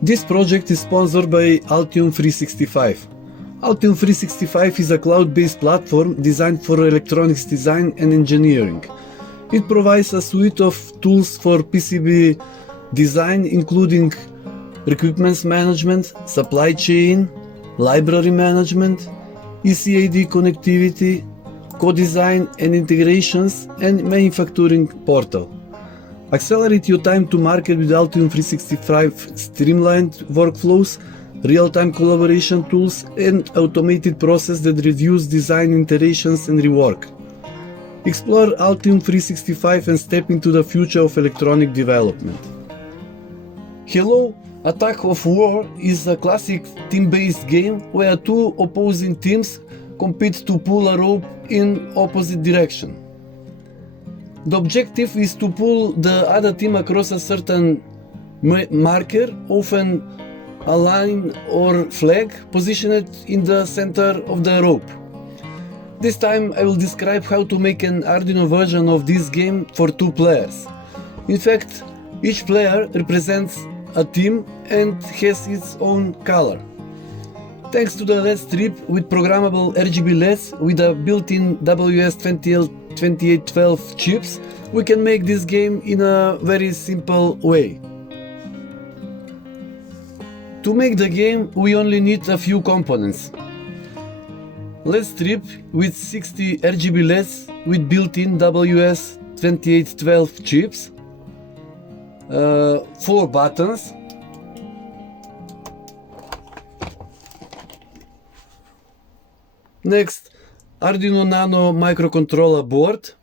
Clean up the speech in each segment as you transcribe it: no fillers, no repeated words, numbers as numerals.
This project is sponsored by Altium 365. Altium 365 is a cloud-based platform designed for electronics design and engineering. It provides a suite of tools for PCB design, including equipment management, supply chain, library management, ECAD connectivity, co-design and integrations, and manufacturing portal. Accelerate your time to market with Altium 365 streamlined workflows, real-time collaboration tools, and automated process that reduce design iterations and rework. Explore Altium 365 and step into the future of electronic development. Hello, Attack of War is a classic team-based game where two opposing teams compete to pull a rope in opposite direction. The objective is to pull the other team across a certain marker, often a line or flag, positioned in the center of the rope. This time I will describe how to make an Arduino version of this game for two players. In fact, each player represents a team and has its own color. Thanks to the LED strip with programmable RGB LEDs with a built-in WS2812 chips, we can make this game in a very simple way. To make the game, we only need a few components. LED strip with 60 RGB LEDs with built-in WS2812 chips, 4 buttons, next Arduino Nano microcontroller board,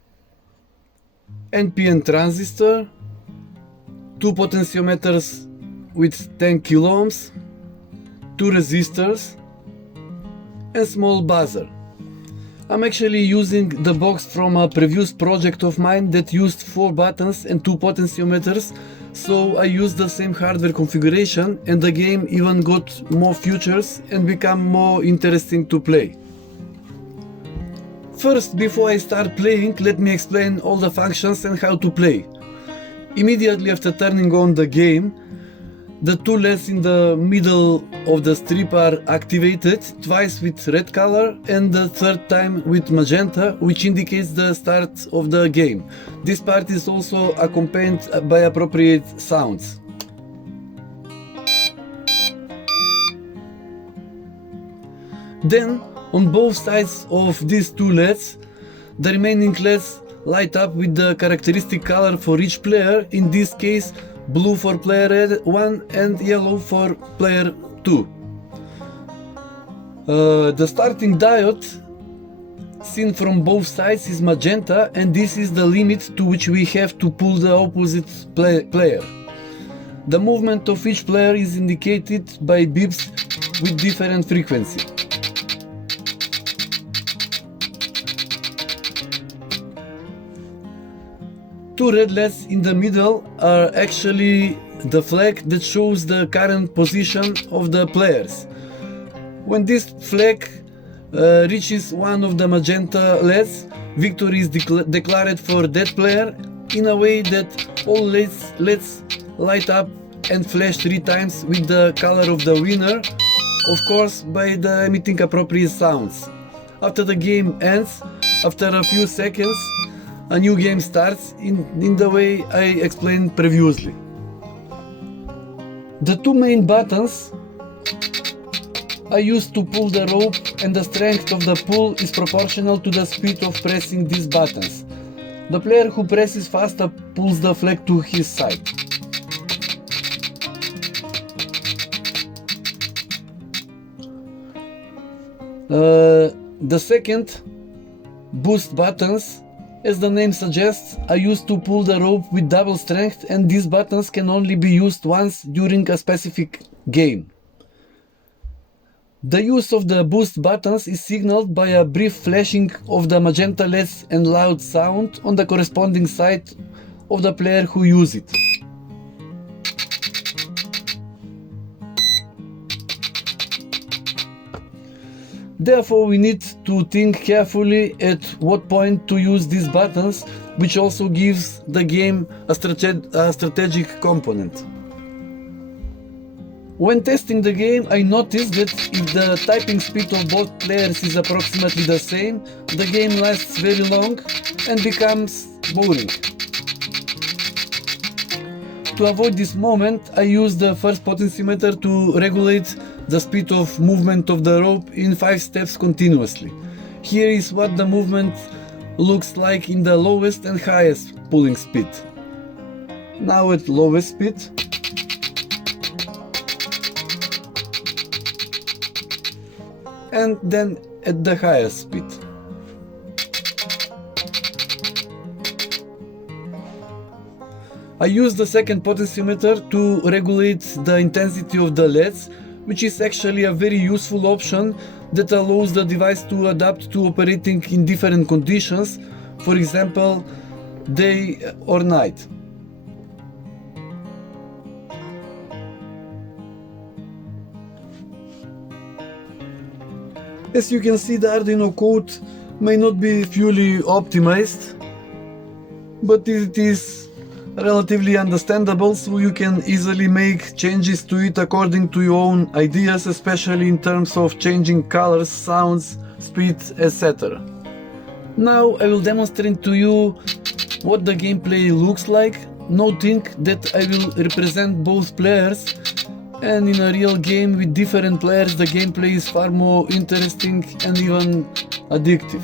NPN transistor, 2 potentiometers with 10 kilo ohms, 2 resistors, and small buzzer. I'm actually using the box from a previous project of mine that used 4 buttons and 2 potentiometers, so I used the same hardware configuration and the game even got more features and became more interesting to play. First, before I start playing, let me explain all the functions and how to play. Immediately after turning on the game, the 2 LEDs in the middle of the strip are activated, twice with red color and the third time with magenta, which indicates the start of the game. This part is also accompanied by appropriate sounds. Then, on both sides of these 2 LEDs, the remaining LEDs light up with the characteristic color for each player, in this case blue for player 1 and yellow for player 2. The starting diode seen from both sides is magenta, and this is the limit to which we have to pull the opposite player. The movement of each player is indicated by beeps with different frequency. Two red LEDs in the middle are actually the flag that shows the current position of the players. When this flag reaches one of the magenta LEDs, victory is declared for that player in a way that all LEDs light up and flash 3 times with the color of the winner, of course by the emitting appropriate sounds. After the game ends, after a few seconds, a new game starts in the way I explained previously. The 2 main buttons are used to pull the rope, and the strength of the pull is proportional to the speed of pressing these buttons. The player who presses faster pulls the flag to his side. The second boost buttons, as the name suggests, are used to pull the rope with double strength, and these buttons can only be used once during a specific game. The use of the boost buttons is signaled by a brief flashing of the magenta LEDs and loud sound on the corresponding side of the player who uses it. Therefore, we need to think carefully at what point to use these buttons, which also gives the game a strategic component. When testing the game, I noticed that if the typing speed of both players is approximately the same, the game lasts very long and becomes boring. To avoid this moment, I use the first potentiometer to regulate the speed of movement of the rope in 5 steps continuously. Here is what the movement looks like in the lowest and highest pulling speed. Now at lowest speed, and then at the highest speed. I use the second potentiometer to regulate the intensity of the LEDs, which is actually a very useful option that allows the device to adapt to operating in different conditions, for example, day or night. As you can see, the Arduino code may not be fully optimized, but it is relatively understandable, so you can easily make changes to it according to your own ideas, especially in terms of changing colors, sounds, speed, etc. Now I will demonstrate to you what the gameplay looks like, noting that I will represent both players, and in a real game with different players the gameplay is far more interesting and even addictive.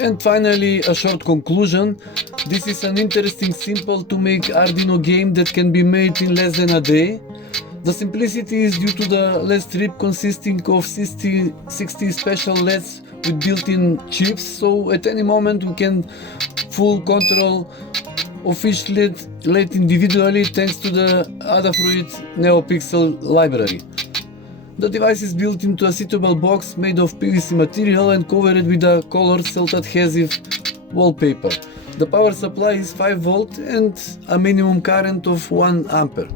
And finally, a short conclusion. This is an interesting, simple to make Arduino game that can be made in less than a day. The simplicity is due to the LED strip consisting of 60 special LEDs with built-in chips, so at any moment we can full control of each LED individually thanks to the Adafruit NeoPixel library. The device is built into a suitable box made of PVC material and covered with a colored self-adhesive wallpaper. The power supply is 5 volt and a minimum current of 1 ampere.